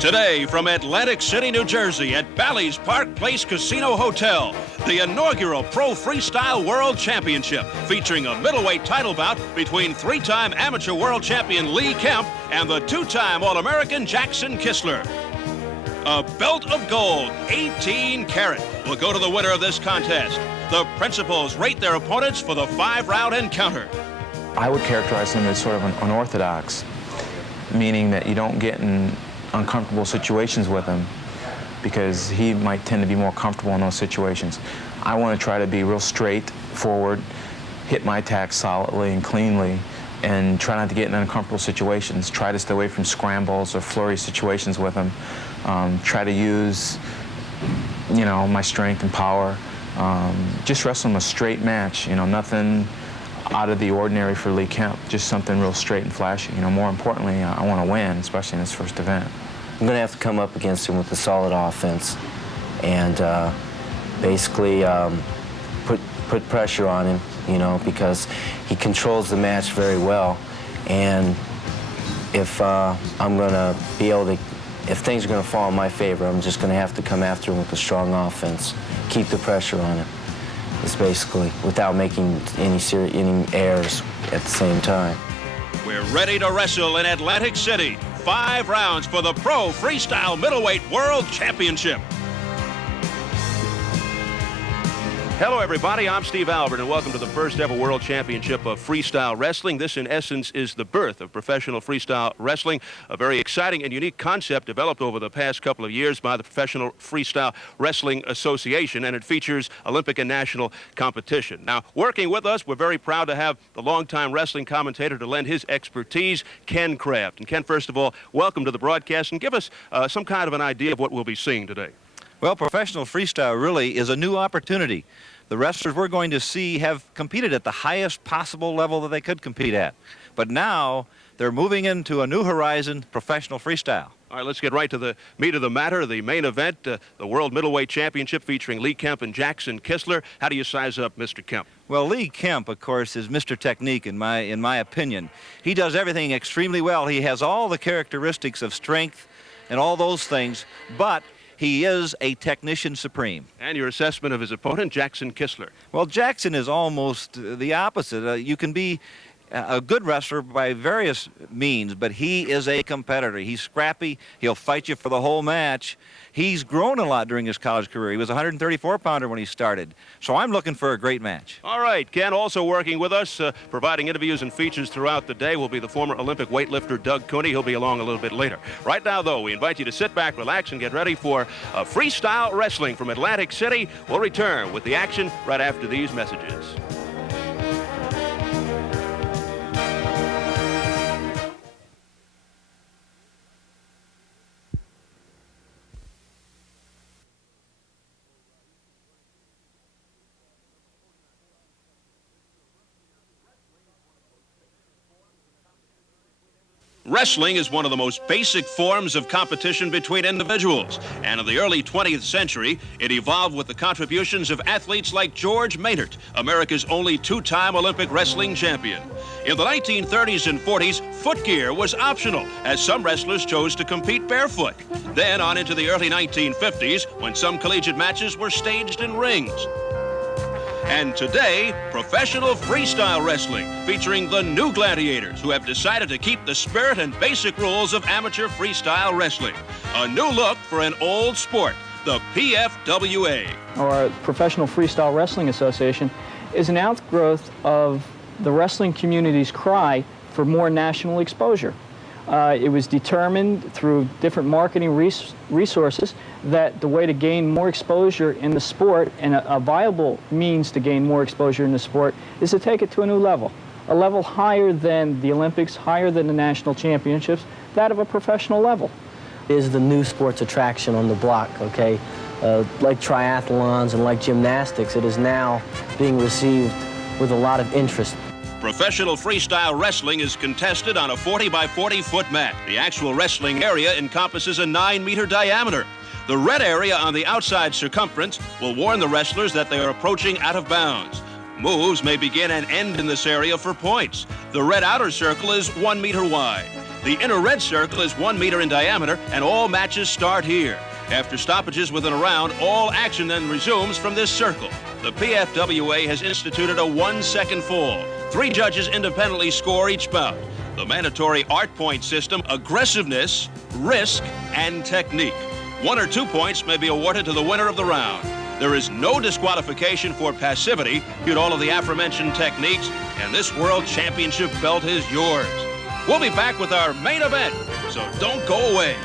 Today, from Atlantic City, New Jersey, at Bally's Park Place Casino Hotel, the inaugural Pro Freestyle World Championship, featuring a middleweight title bout between three-time amateur world champion Lee Kemp and the two-time All-American Jackson Kistler. A belt of gold, 18 karat, will go to the winner of this contest. The principals rate their opponents for the 5-round encounter. I would characterize him as sort of unorthodox, meaning that you don't get in uncomfortable situations with him because he might tend to be more comfortable in those situations. I want to try to be real straightforward, hit my attacks solidly and cleanly, and try not to get in uncomfortable situations. Try to stay away from scrambles or flurry situations with him. Try to use, you know, my strength and power. Just wrestle him a straight match, you know, nothing out of the ordinary for Lee Kemp, just something real straight and flashy. You know, more importantly, I want to win, especially in this first event. I'm going to have to come up against him with a solid offense and basically put pressure on him, you know, because he controls the match very well. And if I'm going to be able to, if things are going to fall in my favor, I'm just going to have to come after him with a strong offense, keep the pressure on him. It's basically without making any errors at the same time. We're ready to wrestle in Atlantic City. 5 rounds for the Pro Freestyle Middleweight World Championship. Hello, everybody. I'm Steve Albert, and welcome to the first ever World Championship of Freestyle Wrestling. This, in essence, is the birth of professional freestyle wrestling, a very exciting and unique concept developed over the past couple of years by the Professional Freestyle Wrestling Association, and it features Olympic and national competition. Now, working with us, we're very proud to have the longtime wrestling commentator to lend his expertise, Ken Kraft. And Ken, first of all, welcome to the broadcast, and give us some kind of an idea of what we'll be seeing today. Well, professional freestyle really is a new opportunity. The wrestlers we're going to see have competed at the highest possible level that they could compete at. But now they're moving into a new horizon, professional freestyle. All right, let's get right to the meat of the matter, the main event, the World Middleweight Championship featuring Lee Kemp and Jackson Kistler. How do you size up Mr. Kemp? Well, Lee Kemp, of course, is Mr. Technique in my opinion. He does everything extremely well. He has all the characteristics of strength and all those things, but he is a technician supreme. And your assessment of his opponent, Jackson Kistler? Well, Jackson is almost the opposite. You can be a good wrestler by various means, but he is a competitor. He's scrappy. He'll fight you for the whole match. He's grown a lot during his college career. He was a 134-pounder when he started. So I'm looking for a great match. All right, Ken, also working with us, providing interviews and features throughout the day, will be the former Olympic weightlifter Doug Cooney. He'll be along a little bit later. Right now, though, we invite you to sit back, relax, and get ready for freestyle wrestling from Atlantic City. We'll return with the action right after these messages. Wrestling is one of the most basic forms of competition between individuals, and in the early 20th century, it evolved with the contributions of athletes like George Maynard, America's only two-time Olympic wrestling champion. In the 1930s and 40s, footgear was optional, as some wrestlers chose to compete barefoot. Then on into the early 1950s, when some collegiate matches were staged in rings. And today, professional freestyle wrestling, featuring the new gladiators who have decided to keep the spirit and basic rules of amateur freestyle wrestling. A new look for an old sport, the PFWA. Our Professional Freestyle Wrestling Association is an outgrowth of the wrestling community's cry for more national exposure. It was determined through different marketing resources that the way to gain more exposure in the sport, and a viable means to gain more exposure in the sport, is to take it to a new level. A level higher than the Olympics, higher than the national championships, that of a professional level. It is the new sports attraction on the block, okay? Like triathlons and like gymnastics, it is now being received with a lot of interest. Professional freestyle wrestling is contested on a 40 by 40 foot mat. The actual wrestling area encompasses a 9-meter diameter. The red area on the outside circumference will warn the wrestlers that they are approaching out of bounds. Moves may begin and end in this area for points. The red outer circle is 1 meter wide. The inner red circle is 1 meter in diameter, and all matches start here. After stoppages within a round, all action then resumes from this circle. The PFWA has instituted a 1-second fall. 3 judges independently score each bout. The mandatory art point system, aggressiveness, risk, and technique. 1 or 2 points may be awarded to the winner of the round. There is no disqualification for passivity due to all of the aforementioned techniques, and this World Championship belt is yours. We'll be back with our main event, so don't go away.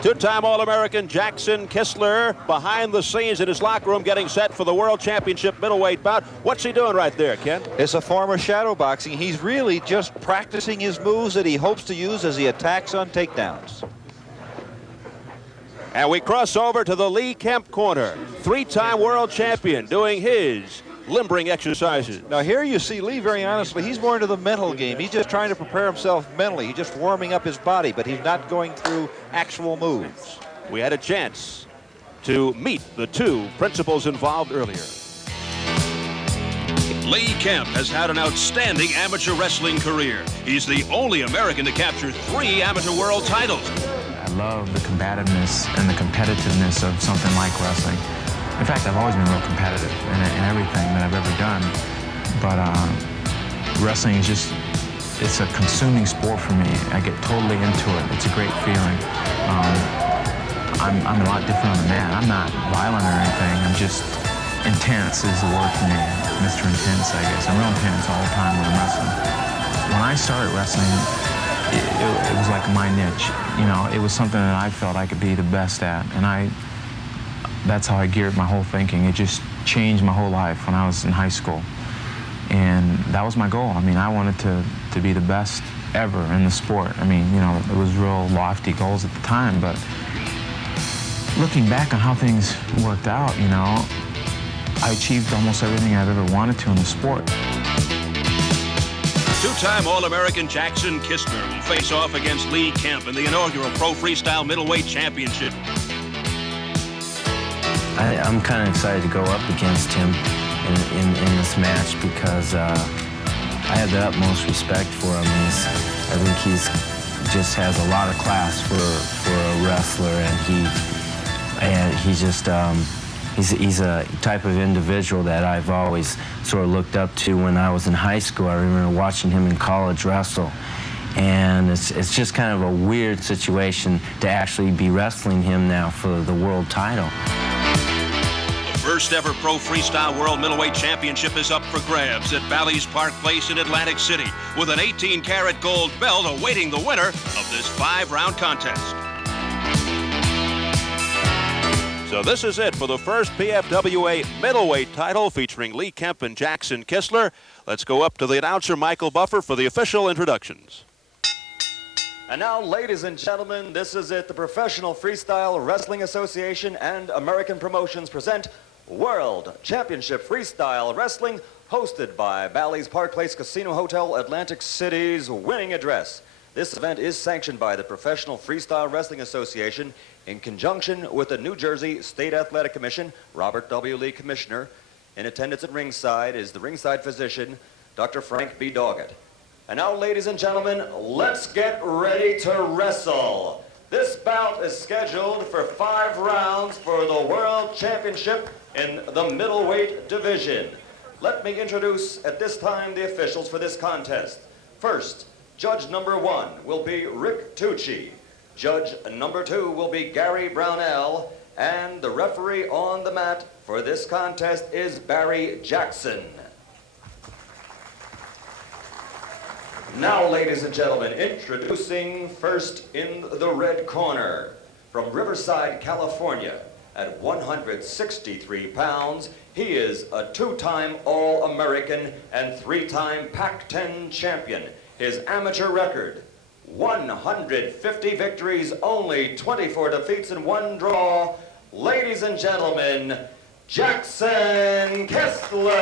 Two-time All-American Jackson Kistler behind the scenes in his locker room getting set for the World Championship middleweight bout. What's he doing right there, Ken? It's a form of shadow boxing. He's really just practicing his moves that he hopes to use as he attacks on takedowns. And we cross over to the Lee Kemp corner. 3-time world champion doing his limbering exercises. Now here you see Lee, very honestly, he's more into the mental game. He's just trying to prepare himself mentally. He's just warming up his body, but he's not going through actual moves. We had a chance to meet the 2 principals involved earlier. Lee Kemp has had an outstanding amateur wrestling career. He's the only American to capture 3 amateur world titles. I love the combativeness and the competitiveness of something like wrestling. In fact, I've always been real competitive in everything that I've ever done. But wrestling is just, it's a consuming sport for me. I get totally into it. It's a great feeling. I'm a lot different on the mat. I'm not violent or anything. I'm just intense is the word for me. Mr. Intense, I guess. I'm real intense all the time when I'm wrestling. When I started wrestling, it was like my niche. You know, it was something that I felt I could be the best at. And that's how I geared my whole thinking. It just changed my whole life when I was in high school. And that was my goal. I mean, I wanted to be the best ever in the sport. I mean, you know, it was real lofty goals at the time, but looking back on how things worked out, you know, I achieved almost everything I've ever wanted to in the sport. 2-time All-American Jackson Kistler will face off against Lee Kemp in the inaugural Pro Freestyle Middleweight Championship. I'm kind of excited to go up against him in this match because I have the utmost respect for him. I think he's just has a lot of class for a wrestler, and he's a type of individual that I've always sort of looked up to when I was in high school. I remember watching him in college wrestle. And it's just kind of a weird situation to actually be wrestling him now for the world title. First ever Pro Freestyle World Middleweight Championship is up for grabs at Bally's Park Place in Atlantic City, with an 18-karat gold belt awaiting the winner of this 5-round contest. So this is it for the first PFWA middleweight title featuring Lee Kemp and Jackson Kistler. Let's go up to the announcer, Michael Buffer, for the official introductions. And now, ladies and gentlemen, this is it. The Professional Freestyle Wrestling Association and American Promotions present World Championship Freestyle Wrestling, hosted by Bally's Park Place Casino Hotel, Atlantic City's winning address. This event is sanctioned by the Professional Freestyle Wrestling Association in conjunction with the New Jersey State Athletic Commission. Robert W. Lee, Commissioner. In attendance at ringside is the ringside physician, Dr. Frank B. Doggett. And now, ladies and gentlemen, let's get ready to wrestle. This bout is scheduled for 5 rounds for the World Championship in the middleweight division. Let me introduce at this time the officials for this contest. First, judge number 1 will be Rick Tucci. Judge number 2 will be Gary Brownell. And the referee on the mat for this contest is Barry Jackson. Now, ladies and gentlemen, introducing first in the red corner, from Riverside, California, at 163 pounds, he is a 2-time All-American and 3-time Pac-10 champion. His amateur record, 150 victories, only 24 defeats and 1 draw. ladies and gentlemen, Jackson Kistler.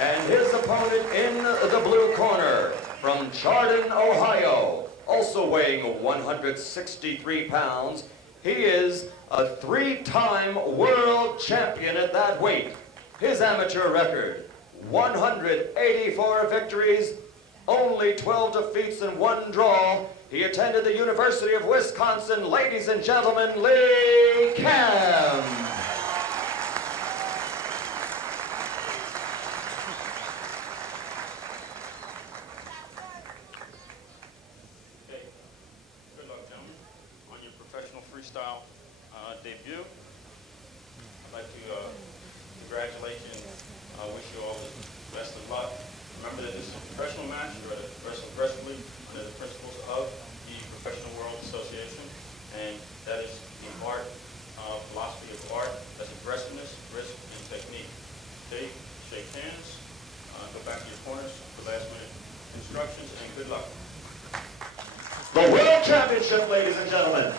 And his opponent in the blue corner, from Chardon, Ohio, also weighing 163 pounds, he is a 3-time world champion at that weight. His amateur record, 184 victories, only 12 defeats and 1 draw. He attended the University of Wisconsin. Ladies and gentlemen, Lee Kemp. Good luck, gentlemen, on your professional freestyle debut. I'd like to congratulate you and wish you all the best of luck. Remember that this is a professional match. You're at a professional wrestling league under the principles of the Professional World Association, and that is the art, philosophy of art. That's aggressiveness, risk, and technique. Okay, shake hands, go back to your corners for last-minute instructions, and good luck. The World Championship, ladies and gentlemen.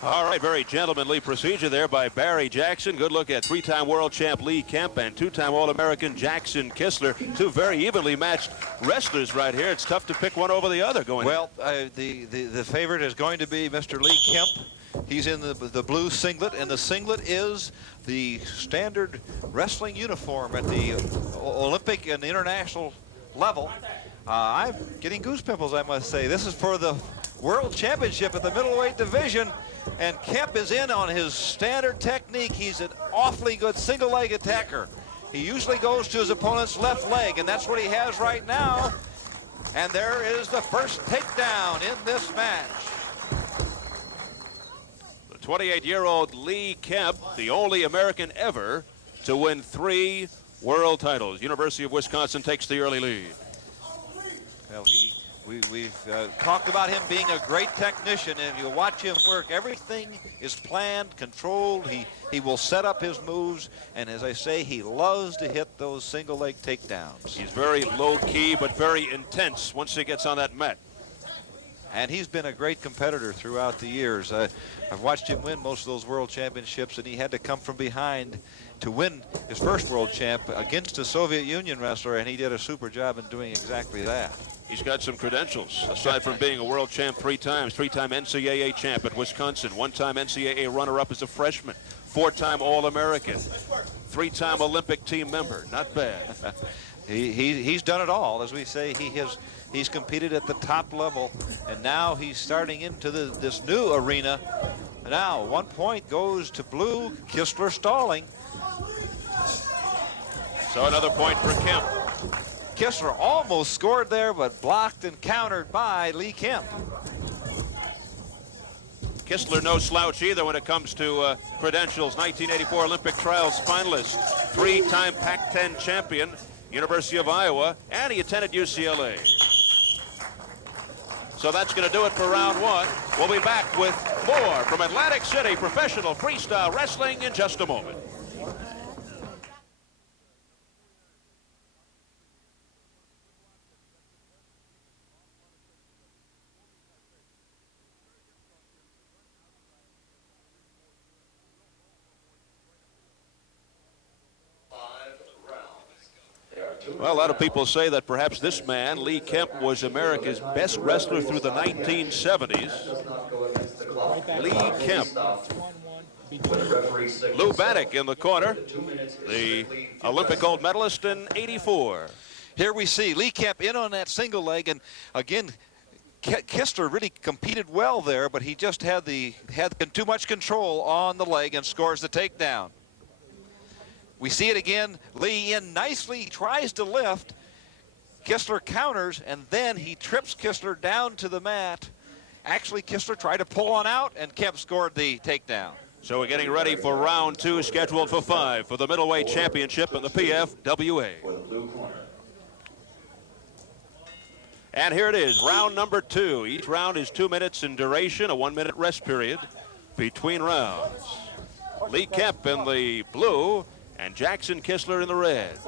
All right, very gentlemanly procedure there by Barry Jackson. Good look at 3-time world champ Lee Kemp and 2-time All-American Jackson Kistler. Two very evenly matched wrestlers right here. It's tough to pick one over the other going. Well, the favorite is going to be Mr. Lee Kemp. He's in the blue singlet, and the singlet is the standard wrestling uniform at the Olympic and international level. I'm getting goose pimples, I must say. This is for the World Championship at the middleweight division, and Kemp is in on his standard technique. He's an awfully good single leg attacker. He usually goes to his opponent's left leg, and that's what he has right now. And there is the first takedown in this match. The 28-year-old Lee Kemp, the only American ever to win 3 world titles. University of Wisconsin takes the early lead. Well, we've talked about him being a great technician, and you watch him work. Everything is planned, controlled. He will set up his moves, and as I say, he loves to hit those single leg takedowns. He's very low-key but very intense once he gets on that mat. And he's been a great competitor throughout the years. I've watched him win most of those world championships, and he had to come from behind to win his first world champ against a Soviet Union wrestler, and he did a super job in doing exactly that. He's got some credentials, aside from being a world champ 3 times, 3-time NCAA champ at Wisconsin, 1-time NCAA runner-up as a freshman, 4-time All-American, 3-time Olympic team member. Not bad. He's done it all. As we say, he's competed at the top level, and now he's starting into this new arena. Now, 1 point goes to blue. Kistler stalling. So another point for Kemp. Kistler almost scored there, but blocked and countered by Lee Kemp. Kistler no slouch either when it comes to credentials. 1984 Olympic trials finalist, 3-time Pac-10 champion, University of Iowa, and he attended UCLA. So that's going to do it for round 1. We'll be back with more from Atlantic City professional freestyle wrestling in just a moment. Well, a lot of people say that perhaps this man, Lee Kemp, was America's best wrestler through the 1970s. Lee Kemp. Lou BANACH in the corner, the Olympic gold medalist in '84. Here we see Lee Kemp in on that single leg, and again, Kistler really competed well there, but he just had too much control on the leg and scores the takedown. We see it again. Lee in nicely, tries to lift. Kistler counters, and then he trips Kistler down to the mat. Actually, Kistler tried to pull on out, and Kemp scored the takedown. So we're getting ready for round 2, scheduled for 5 for the middleweight championship in the PFWA. And here it is, round number 2. Each round is 2 minutes in duration, a 1-minute rest period between rounds. Lee Kemp in the blue and Jackson Kistler in the red.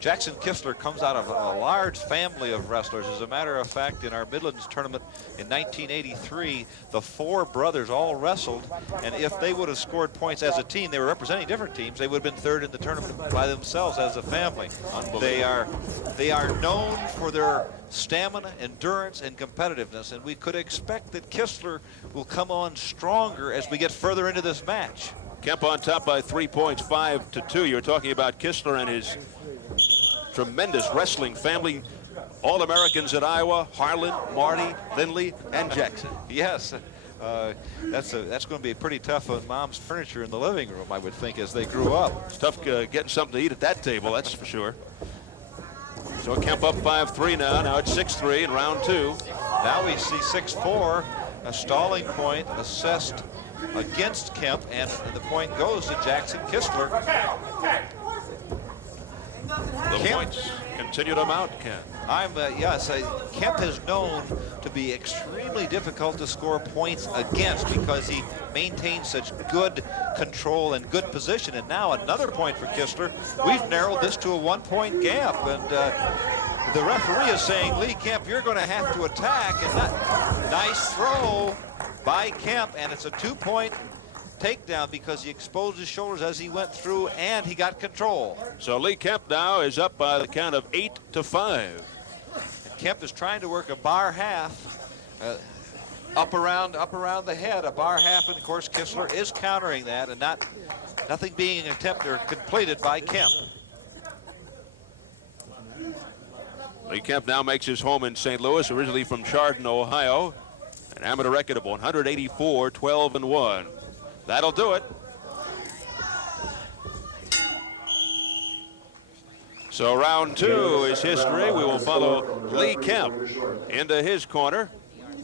Jackson Kistler comes out of a large family of wrestlers. As a matter of fact, in our Midlands tournament in 1983, the 4 brothers all wrestled, and if they would have scored points as a team, they were representing different teams, they would have been 3rd in the tournament by themselves as a family. They are known for their stamina, endurance, and competitiveness, and we could expect that Kistler will come on stronger as we get further into this match. Kemp on top by 3 points, 5-2. You're talking about Kistler and his tremendous wrestling family. All-Americans at Iowa: Harlan, Marty, Lindley, and Jackson. Yes, that's going to be pretty tough on Mom's furniture in the living room, I would think, as they grew up. It's tough getting something to eat at that table, that's for sure. So Kemp up 5-3 now. Now it's 6-3 in round 2. Now we see 6-4, a stalling point assessed against Kemp, and the point goes to Jackson Kistler. The points continue to mount, Ken. Kemp is known to be extremely difficult to score points against because he maintains such good control and good position. And now another point for Kistler. We've narrowed this to a 1-point gap, and the referee is saying, Lee Kemp, you're going to have to attack. And nice throw by Kemp, and it's a 2-point takedown because he exposed his shoulders as he went through, and he got control. So Lee Kemp now is up by the count of 8-5. And Kemp is trying to work a bar half, up around the head, a bar half, and of course Kistler is countering that, and nothing being attempted or completed by Kemp. Lee Kemp now makes his home in St. Louis, originally from Chardon, Ohio. An amateur record of 184, 12-1. That'll do it. So round 2 is history. We will follow Lee Kemp into his corner.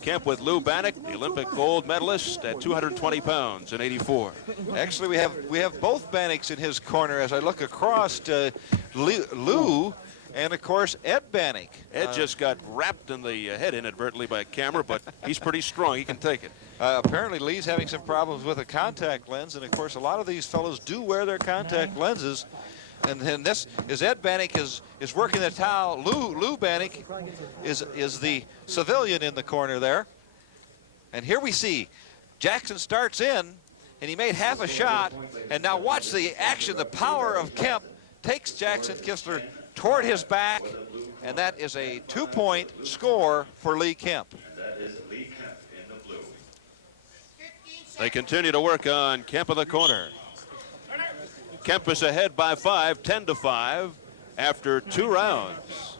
Kemp with Lou Banach, the Olympic gold medalist at 220 pounds in 84. Actually, we have both Banachs in his corner as I look across to Lou and, of course, Ed Banach. Ed just got wrapped in the head inadvertently by a camera, but he's pretty strong. He can take it. Apparently, Lee's having some problems with a contact lens, and, of course, a lot of these fellows do wear their contact lenses. And then this is Ed Banach is working the towel. Lou Banach is the civilian in the corner there. And here we see Jackson starts in, and he made half a shot. And now watch the action, the power of Kemp takes Jackson Kistler toward his back, and that is a 2-point score for Lee Kemp. That is Lee Kemp in the blue. They continue to work on Kemp in the corner. Kemp is ahead by 5, 10-5 after 2 rounds.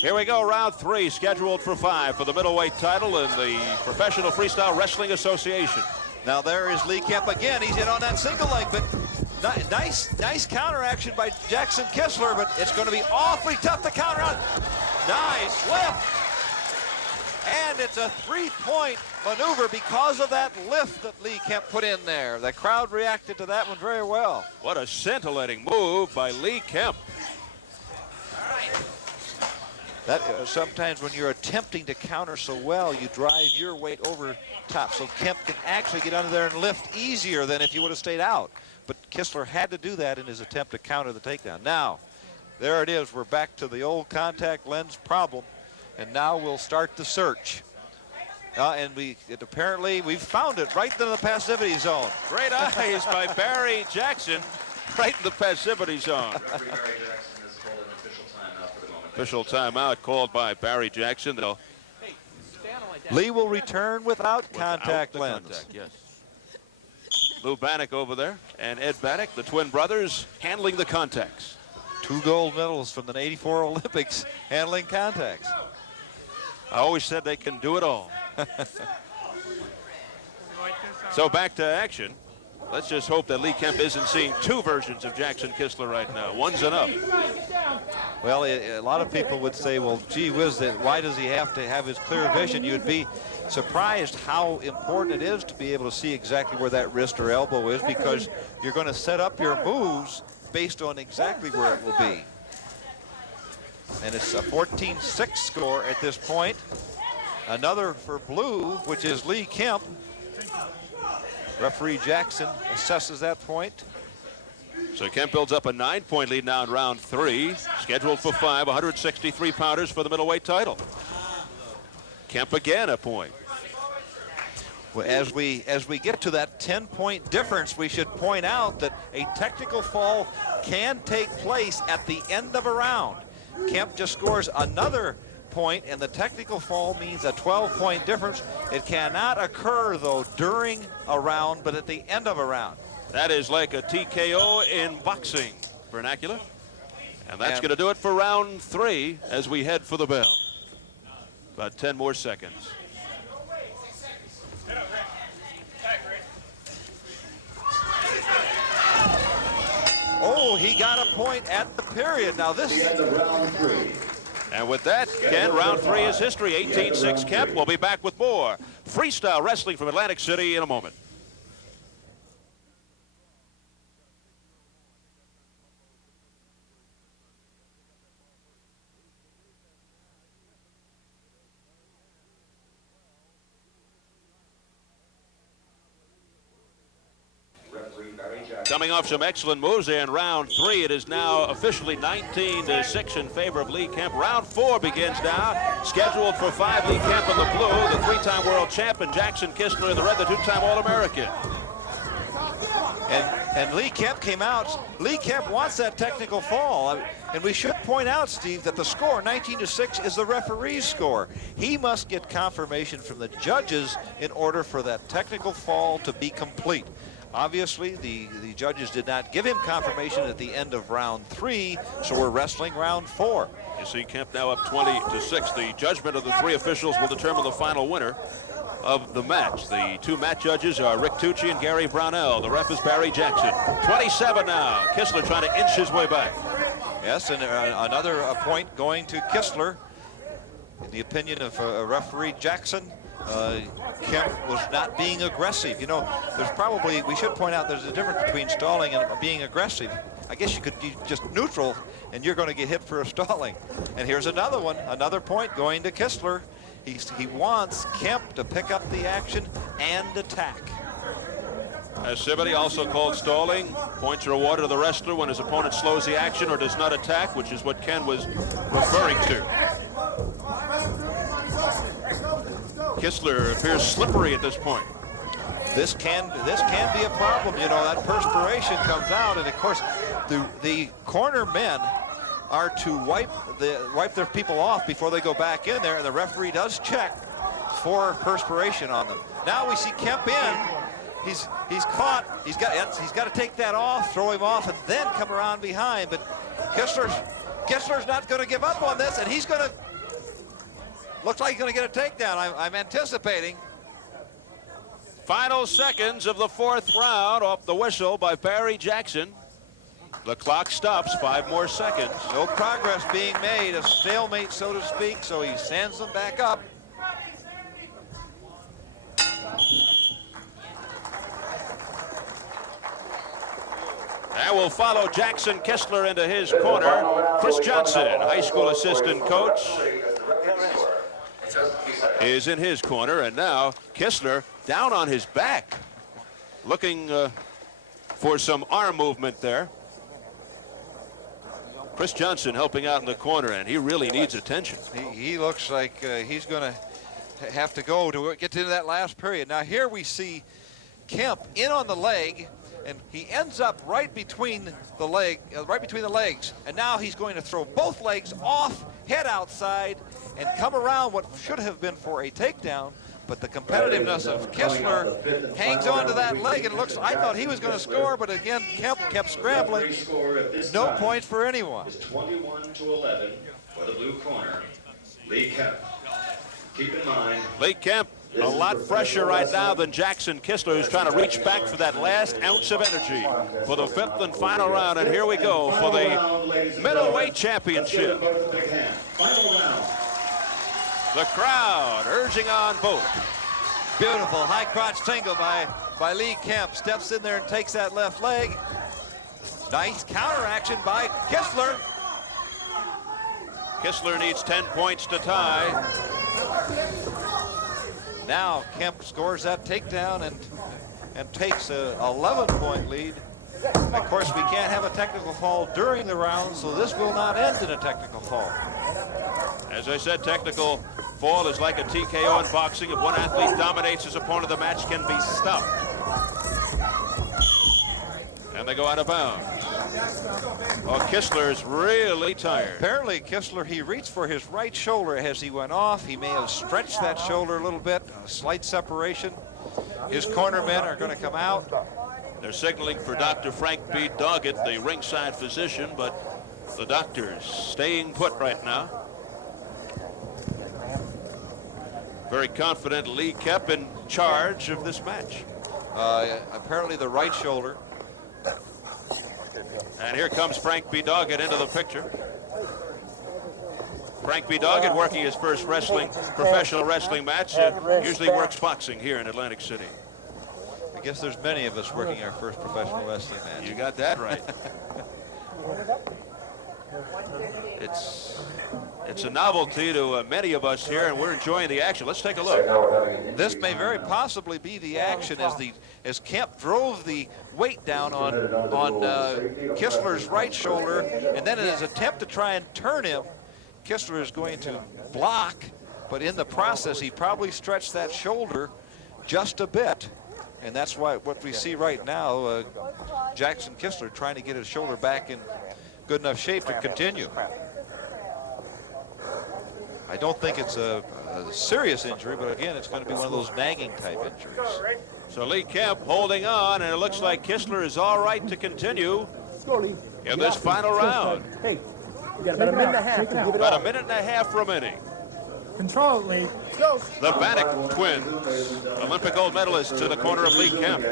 Here we go, round 3, scheduled for 5 for the middleweight title in the Professional Freestyle Wrestling Association. Now there is Lee Kemp again. He's in on that single leg, but nice counter action by Jackson Kistler, but it's going to be awfully tough to counter on. Nice lift. And it's a 3-point maneuver because of that lift that Lee Kemp put in there. The crowd reacted to that one very well. What a scintillating move by Lee Kemp. That sometimes when you're attempting to counter so well, you drive your weight over top. So Kemp can actually get under there and lift easier than if you would have stayed out. But Kistler had to do that in his attempt to counter the takedown. Now, there it is. We're back to the old contact lens problem. And now we'll start the search. And apparently we've found it right in the passivity zone. Great eyes by Barry Jackson, right in the passivity zone. Referee Barry Jackson has called an official timeout for the moment. Official timeout called by Barry Jackson. Lee will return without contact lens. Contact, yes. Lou Banach over there and Ed Banach, the twin brothers, handling the contacts. 2 gold medals from the '84 Olympics handling contacts. I always said they can do it all. So back to action. Let's just hope that Lee Kemp isn't seeing 2 versions of Jackson Kistler right now. One's enough. Well, a lot of people would say, well, gee whiz, why does he have to have his clear vision? You'd be surprised how important it is to be able to see exactly where that wrist or elbow is, because you're going to set up your moves based on exactly where it will be. And it's a 14-6 score at this point. Another for blue, which is Lee Kemp. Referee Jackson assesses that point. So Kemp builds up a 9-point lead now in round 3. Scheduled for 5, 163-pounders for the middleweight title. Kemp again a point. Well, as we get to that 10-point difference, we should point out that a technical fall can take place at the end of a round. Kemp just scores another point, and the technical fall means a 12-point difference. It cannot occur, though, during a round, but at the end of a round. That is like a TKO in boxing vernacular. And that's going to do it for round 3 as we head for the bell. About 10 more seconds. Oh, he got a point at the period. Now this is round 3. And with that, Ken, round 3 is history. 18-6 Kemp. We'll be back with more freestyle wrestling from Atlantic City in a moment. Coming off some excellent moves there in round 3, it is now officially 19-6 in favor of Lee Kemp. Round 4 begins now. Scheduled for 5, Lee Kemp in the blue, the 3-time world champion, Jackson Kistler in the red, the 2-time All-American. And Lee Kemp came out. Lee Kemp wants that technical fall. And we should point out, Steve, that the score, 19-6, is the referee's score. He must get confirmation from the judges in order for that technical fall to be complete. Obviously, the judges did not give him confirmation at the end of round 3, so we're wrestling round 4. You see Kemp now up 20-6. The judgment of the 3 officials will determine the final winner of the match. The 2 match judges are Rick Tucci and Gary Brownell. The ref is Barry Jackson. 27 now. Kistler trying to inch his way back. Yes, and another point going to Kistler. In the opinion of referee Jackson, Kemp was not being aggressive. You know, we should point out there's a difference between stalling and being aggressive. I guess you could be just neutral and you're going to get hit for a stalling. And here's another one, another point going to Kistler. He wants Kemp to pick up the action and attack. Passivity, also called stalling. Points are awarded to the wrestler when his opponent slows the action or does not attack, which is what Ken was referring to. Kistler appears slippery at this point. This can be a problem. You know, that perspiration comes out, and of course, the corner men are to wipe their people off before they go back in there, and the referee does check for perspiration on them. Now we see Kemp in. He's caught. He's got to take that off, throw him off, and then come around behind. But Kistler's not going to give up on this, and he's going to. Looks like he's going to get a takedown. I'm anticipating. Final seconds of the 4th round off the whistle by Barry Jackson. The clock stops, 5 more seconds. No progress being made, a stalemate, so to speak, so he sends them back up. And we'll follow Jackson Kistler into his corner. Chris Johnson, high school assistant coach, is in his corner, and now Kistler down on his back, looking for some arm movement there. Chris Johnson helping out in the corner, and he really needs attention. He looks like he's going to have to go to get into that last period. Now here we see Kemp in on the leg, and he ends up right between the legs, and now he's going to throw both legs off, head outside, and come around what should have been for a takedown. But the competitiveness of Kistler hangs on to that leg, and I thought he was going to score, but again, Kemp kept scrambling. No points for anyone. 21-11 for the blue corner, Lee Kemp. Keep in mind, Lee Kemp a lot fresher right now than Jackson Kistler, who's trying to reach back for that last ounce of energy for the 5th and final round. And here we go for the middleweight championship. final round. The crowd urging on both. Beautiful high crotch single by Lee Kemp. Steps in there and takes that left leg. Nice counter action by Kistler. Kistler needs 10 points to tie. Now Kemp scores that takedown, and takes a 11-point lead. Of course, we can't have a technical fall during the round, so this will not end in a technical fall. As I said, technical fall is like a TKO in boxing. If one athlete dominates his opponent, the match can be stopped. And they go out of bounds. Oh, Kistler's really tired. Apparently, Kistler, he reached for his right shoulder as he went off. He may have stretched that shoulder a little bit, a slight separation. His cornermen are going to come out. They're signaling for Dr. Frank B. Doggett, the ringside physician, but the doctor's staying put right now. Very confident Lee Kemp in charge of this match. Apparently the right shoulder. And here comes Frank B. Doggett into the picture. Frank B. Doggett working his first professional wrestling match. Usually works boxing here in Atlantic City. I guess there's many of us working our first professional wrestling match. You got that right. It's a novelty to many of us here, and we're enjoying the action. Let's take a look. This may very possibly be the action as Kemp drove the weight down on Kistler's right shoulder, and then in his attempt to try and turn him, Kistler is going to block, but in the process he probably stretched that shoulder just a bit, and that's what we see right now. Jackson Kistler trying to get his shoulder back in good enough shape to continue. I don't think it's a serious injury, but again, it's going to be one of those nagging type injuries. So Lee Kemp holding on, and it looks like Kistler is all right to continue in this final round. Hey, you got about a minute and a half to give it About a minute and a half remaining. Control it, Lee. Go. The BANACH twins, Olympic gold medalists to the corner of Lee Kemp.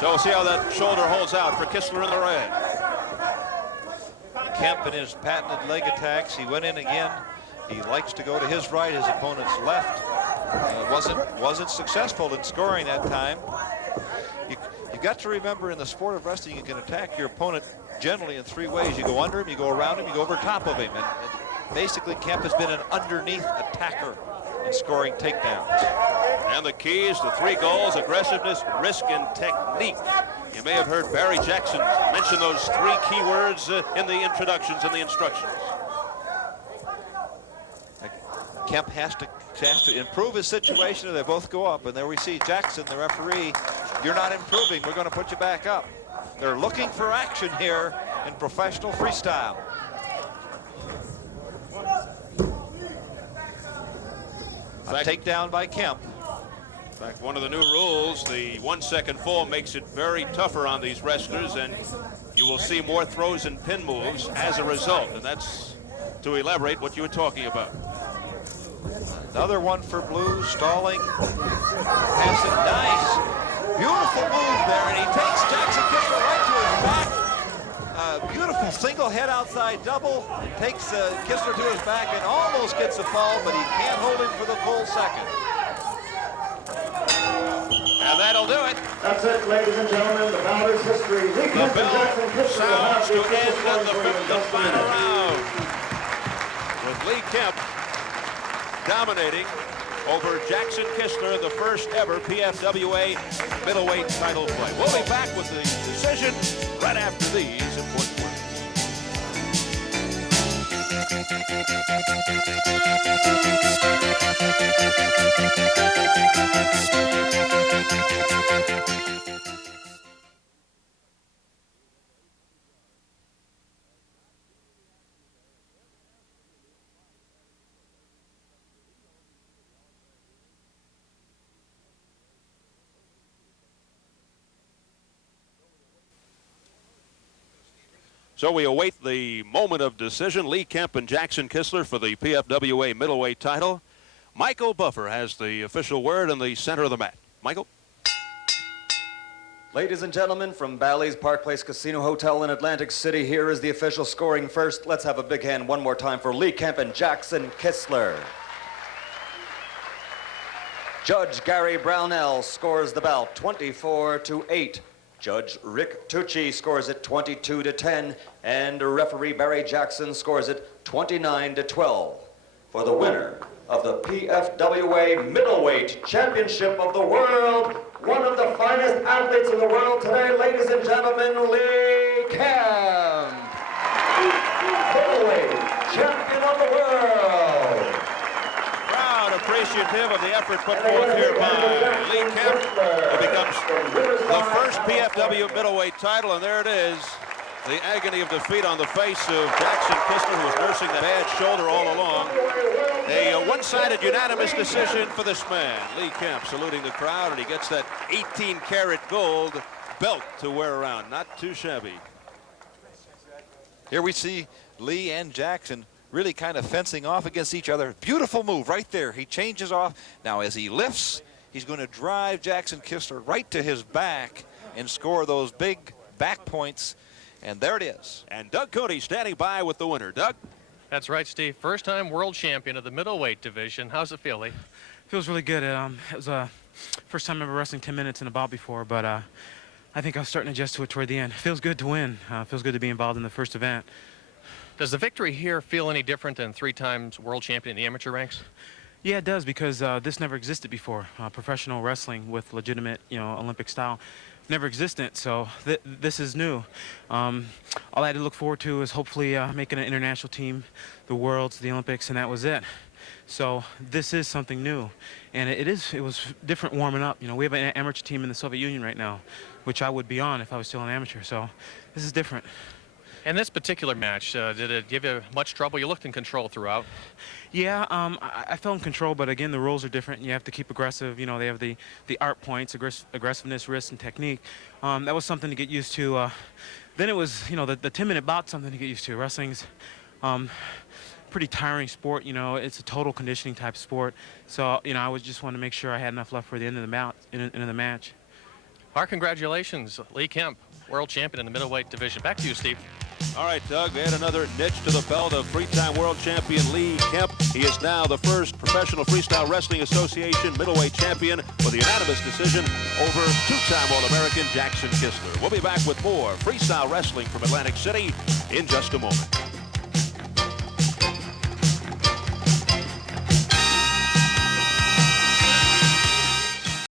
So we'll see how that shoulder holds out for Kistler in the red. Kemp in his patented leg attacks, he went in again. He likes to go to his right, his opponent's left. Wasn't successful in scoring that time. You got to remember, in the sport of wrestling, you can attack your opponent generally in three ways. You go under him, you go around him, you go over top of him. And basically, Kemp has been an underneath attacker in scoring takedowns. And the keys to 3 goals: aggressiveness, risk, and technique. You may have heard Barry Jackson mention those 3 key words in the introductions and the instructions. Kemp has to improve his situation, or they both go up. And there we see Jackson, the referee. You're not improving. We're going to put you back up. They're looking for action here in professional freestyle. A takedown by Kemp. In fact, one of the new rules, the 1-second fall, makes it very tougher on these wrestlers, and you will see more throws and pin moves as a result. And that's to elaborate what you were talking about. Another one for Blue, stalling. Pass it, nice. Beautiful move there, and he takes Jackson Kistler right to his back. Beautiful single head outside double. Takes Kistler to his back and almost gets the fall, but he can't hold him for the full second. And that'll do it. That's it, ladies and gentlemen. The bout's history. The bell sounds to end of the final round, with Lee Kemp dominating over Jackson Kistler, the first ever PFWA middleweight title fight. We'll be back with the decision right after these important words. So we await the moment of decision. Lee Kemp and Jackson Kistler for the PFWA middleweight title. Michael Buffer has the official word in the center of the mat. Michael? Ladies and gentlemen, from Bally's Park Place Casino Hotel in Atlantic City, here is the official scoring first. Let's have a big hand one more time for Lee Kemp and Jackson Kistler. Judge Gary Brownell scores the bout 24-8. Judge Rick Tucci scores it 22-10, and referee Barry Jackson scores it 29-12. for the winner of the PFWA Middleweight Championship of the World, one of the finest athletes in the world today, ladies and gentlemen, Lee Kemp, middleweight champion of the world. Crowd appreciative of the effort put forth here by Lee Kemp, who becomes the first PFW middleweight title, and there it is. The agony of defeat on the face of Jackson Kistler, who was nursing that bad shoulder all along. A one-sided unanimous decision for this man. Lee Kemp saluting the crowd, and he gets that 18-karat gold belt to wear around. Not too shabby. Here we see Lee and Jackson really kind of fencing off against each other. Beautiful move right there. He changes off. Now as he lifts, he's going to drive Jackson Kistler right to his back and score those big back points. And there it is. And Doug Cody standing by with the winner. Doug? That's right, Steve. First-time world champion of the middleweight division. How's it feel, Lee? Feels really good. It was a first time ever wrestling 10 minutes in a bout before, but I think I was starting to adjust to it toward the end. Feels good to win. Feels good to be involved in the first event. Does the victory here feel any different than 3 times world champion in the amateur ranks? Yeah, it does, because this never existed before. Professional wrestling with legitimate, Olympic style never existed, so this is new. All I had to look forward to is hopefully making an international team, the Worlds, the Olympics, and that was it. So this is something new, and it was different warming up. We have an amateur team in the Soviet Union right now, which I would be on if I was still an amateur, so this is different. And this particular match, did it give you much trouble? You looked in control throughout. Yeah, I felt in control, but again, the rules are different. You have to keep aggressive. They have the art points, aggressiveness, risk, and technique. That was something to get used to. Then it was, the 10-minute bout, something to get used to. Wrestling's pretty tiring sport. It's a total conditioning type sport. So, I was just wanting to make sure I had enough left for the end of the match. Our congratulations, Lee Kemp, world champion in the middleweight division. Back to you, Steve. All right, Doug, add another niche to the belt of 3-time world champion Lee Kemp. He is now the first Professional Freestyle Wrestling Association middleweight champion with a unanimous decision over 2-time All-American Jackson Kistler. We'll be back with more freestyle wrestling from Atlantic City in just a moment.